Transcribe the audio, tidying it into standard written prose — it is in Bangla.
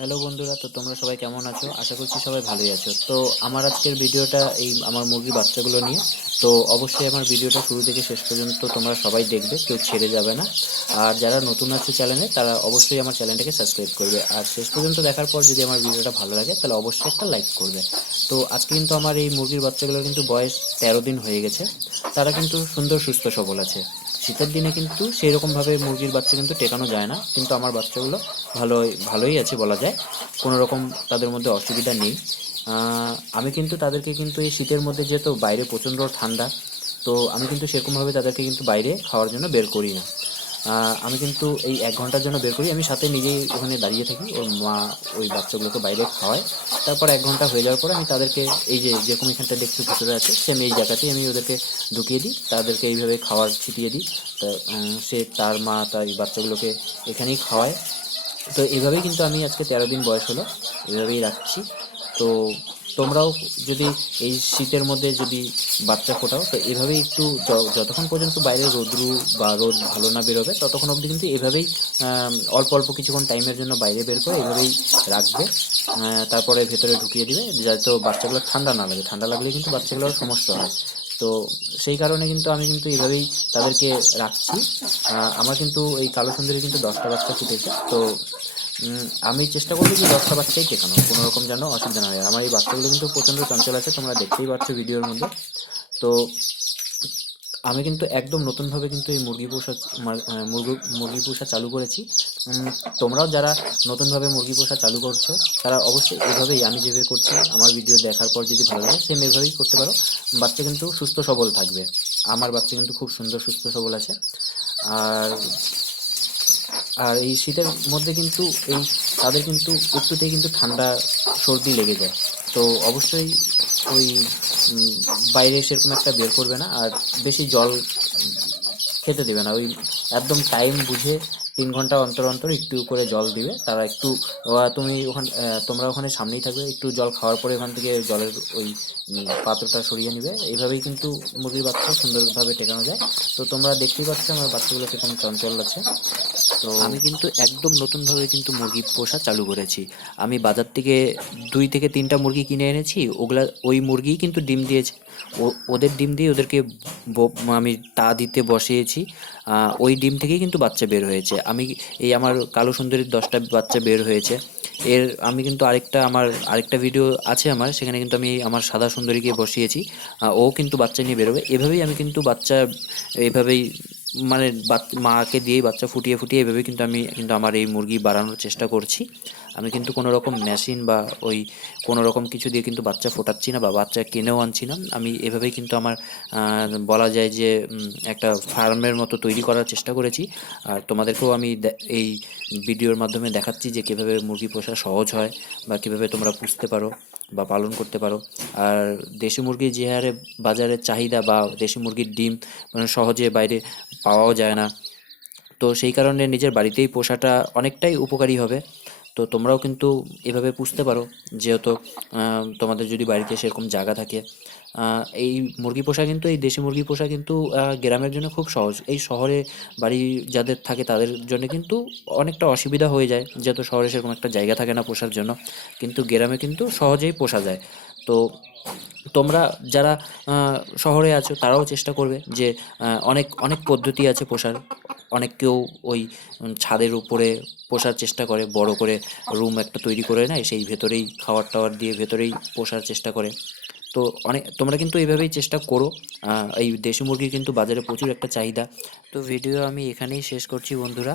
হ্যালো বন্ধুরা, তো তোমরা সবাই কেমন আছো? আশা করছি সবাই ভালোই আছো। তো আমার আজকের ভিডিওটা এই আমার মুরগির বাচ্চাগুলো নিয়ে। তো অবশ্যই আমার ভিডিওটা শুরু থেকে শেষ পর্যন্ত তোমরা সবাই দেখবে, কেউ ছেড়ে যাবে না। আর যারা নতুন আছে চ্যানেলে তারা অবশ্যই আমার চ্যানেলটাকে সাবস্ক্রাইব করবে, আর শেষ পর্যন্ত দেখার পর যদি আমার ভিডিওটা ভালো লাগে তাহলে অবশ্যই একটা লাইক করবে। তো আজকে কিন্তু আমার এই মুরগির বাচ্চাগুলোর কিন্তু বয়স 13 দিন হয়ে গেছে। তারা কিন্তু সুন্দর সুস্থ সবল আছে। শীতের দিনে কিন্তু সেই রকমভাবে মুরগির বাচ্চা কিন্তু টেকানো যায় না, কিন্তু আমার বাচ্চাগুলো ভালোই ভালোই আছে বলা যায়। কোনো রকম তাদের মধ্যে অসুবিধা নেই। আমি কিন্তু তাদেরকে কিন্তু এই শীতের মধ্যে, যেহেতু বাইরে প্রচণ্ড ঠান্ডা, তো আমি কিন্তু সেরকমভাবে তাদেরকে কিন্তু বাইরে খাওয়ার জন্য বের করি না। আমি কিন্তু এই 1 ঘন্টার জন্য বের করি, আমি সাথে নিজেই ওখানে দাঁড়িয়ে থাকি, ওর মা ওই বাচ্চাগুলোকে বাইরে খাওয়ায়। তারপর 1 ঘন্টা হয়ে যাওয়ার পরে আমি তাদেরকে এই যে যেরকম এখানটা দেখছি ভিতরে আছে, সেম এই জায়গাতেই আমি ওদেরকে ঢুকিয়ে দিই, তাদেরকে এইভাবে খাবার ছিটিয়ে দিই। তা সে তার মা তার এই বাচ্চাগুলোকে এখানেই খাওয়ায়। তো এভাবেই কিন্তু আমি আজকে 13 দিন বয়স হলো, এভাবেই রাখছি। তো তোমরাও যদি এই শীতের মধ্যে যদি বাচ্চা ফোটাও, তো এভাবেই একটু যতক্ষণ পর্যন্ত বাইরে রোদ্রু বা রোদ ভালো না বেরোবে ততক্ষণ অবধি কিন্তু এভাবেই অল্প অল্প কিছুক্ষণ টাইমের জন্য বাইরে বের করে এভাবেই রাখবে। তারপরে ভেতরে ঢুকিয়ে দিবে, যাতে বাচ্চাগুলো ঠান্ডা না লাগে। ঠান্ডা লাগলে কিন্তু বাচ্চাগুলোর সমস্যা হয়। তো সেই কারণে কিন্তু আমি কিন্তু এইভাবেই তাদেরকে রাখছি। আমার কিন্তু এই কালো সুন্দরী কিন্তু 10টা বাচ্চা ফুটেছে। তো আমি চেষ্টা করবো যে 10টা বাচ্চাই টেকানো, কোনো রকম যেন অসুবিধা না হয়। আমার এই বাচ্চাগুলো কিন্তু প্রচণ্ড চঞ্চল আছে, তোমরা দেখতেই পাচ্ছ ভিডিওর মধ্যে। তো আমি কিন্তু একদম নতুনভাবে কিন্তু এই মুরগি পোষা চালু করেছি। তোমরাও যারা নতুনভাবে মুরগি পোষা চালু করছো, তারা অবশ্যই এভাবেই, আমি যেভাবে করছি আমার ভিডিও দেখার পর যদি ভালো লাগে সেম এভাবেই করতে পারো। বাচ্চা কিন্তু সুস্থ সবল থাকবে। আমার বাচ্চা কিন্তু খুব সুন্দর সুস্থ সবল আছে। আর আর এই শীতের মধ্যে কিন্তু এই তাদের কিন্তু একটুতেই কিন্তু ঠান্ডা সর্দি লেগে যায়। তো অবশ্যই ওই উম, বাইরে সেরকম একটা বের করবে না, আর বেশি জল খেতে দেবে না। ওই একদম টাইম বুঝে 3 ঘন্টা অন্তর অন্তর একটু করে জল দিবে। তারা একটু তুমি ওখানে তোমরা ওখানে সামনেই থাকবে, একটু জল খাওয়ার পরে ওখান থেকে জলের ওই পাত্রটা সরিয়ে নিবে। এইভাবেই কিন্তু মুরগির বাচ্চা সুন্দরভাবে টেকানো যায়। তো তোমরা দেখতেই পাচ্ছ আমার বাচ্চাগুলো কেমন চঞ্চল আছে। তো আমি কিন্তু একদম নতুনভাবে কিন্তু মুরগি পোষা চালু করেছি। আমি বাজার থেকে 2 থেকে 3টা মুরগি কিনে এনেছি, ওগুলা ওই মুরগিই কিন্তু ডিম দিয়েছে। ওদের ডিম দিয়ে ওদেরকে আমি তা দিতে বসিয়েছি। ওই ডিম থেকেই কিন্তু বাচ্চা বের হয়েছে। আমি এই আমার কালো সুন্দরীর 10টা বাচ্চা বের হয়েছে। আমি কিন্তু আরেকটা ভিডিও আছে আমার, সেখানে কিন্তু আমি আমার সাদা সুন্দরীকে বসিয়েছি। ও কিন্তু বাচ্চা নিয়ে বেরোবে। এভাবেই আমি কিন্তু বাচ্চা এভাবেই মানে মাকে দিয়েই বাচ্চা ফুটিয়ে ফুটিয়ে এভাবেই কিন্তু আমি কিন্তু আমার এই মুরগি বাড়ানোর চেষ্টা করছি। আমি কিন্তু কোনো রকম মেশিন বা ওই কোনো রকম কিছু দিয়ে কিন্তু বাচ্চা ফোটাচ্ছি না বা বাচ্চা কিনেও আনছি না। আমি এভাবেই কিন্তু আমার বলা যায় যে একটা ফার্মের মতো তৈরি করার চেষ্টা করেছি। আর তোমাদেরকেও আমি এই ভিডিওর মাধ্যমে দেখাচ্ছি যে কীভাবে মুরগি পোষা সহজ হয় বা কীভাবে তোমরা পুষতে পারো বা পালন করতে পারো। আর দেশি মুরগির যে হারে বাজারের চাহিদা, বা দেশি মুরগির ডিম মানে সহজে বাইরে পাওয়াও যায় না। তো সেই কারণে নিজের বাড়িতেই পোষাটা অনেকটাই উপকারী হবে। তো তোমরাও কিন্তু এভাবে পুষতে পারো, যেহেতু তোমাদের যদি বাড়িতে সেরকম জায়গা থাকে। এই মুরগি পোষা কিন্তু, এই দেশি মুরগি পোষা কিন্তু গ্রামের জন্য খুব সহজ। এই শহরে বাড়ি যাদের থাকে তাদের জন্য কিন্তু অনেকটা অসুবিধা হয়ে যায়, যেহেতু শহরে সেরকম একটা জায়গা থাকে না পোষার জন্য। কিন্তু গ্রামে কিন্তু সহজেই পোষা যায়। তো তোমরা যারা শহরে আছো তারাও চেষ্টা করবে যে অনেক অনেক পদ্ধতি আছে পোষার। কেউ ওই ছাদের উপরে পোষার চেষ্টা করে, বড় করে রুম একটা তৈরি করে নেয়, সেই ভেতরেই খাবার টাবার দিয়ে ভেতরেই পোষার চেষ্টা করে। তো তোমরা কিন্তু এইভাবেই চেষ্টা করো। এই দেশি মুরগির কিন্তু বাজারে প্রচুর একটা চাহিদা। তো ভিডিও আমি এখানেই শেষ করছি বন্ধুরা।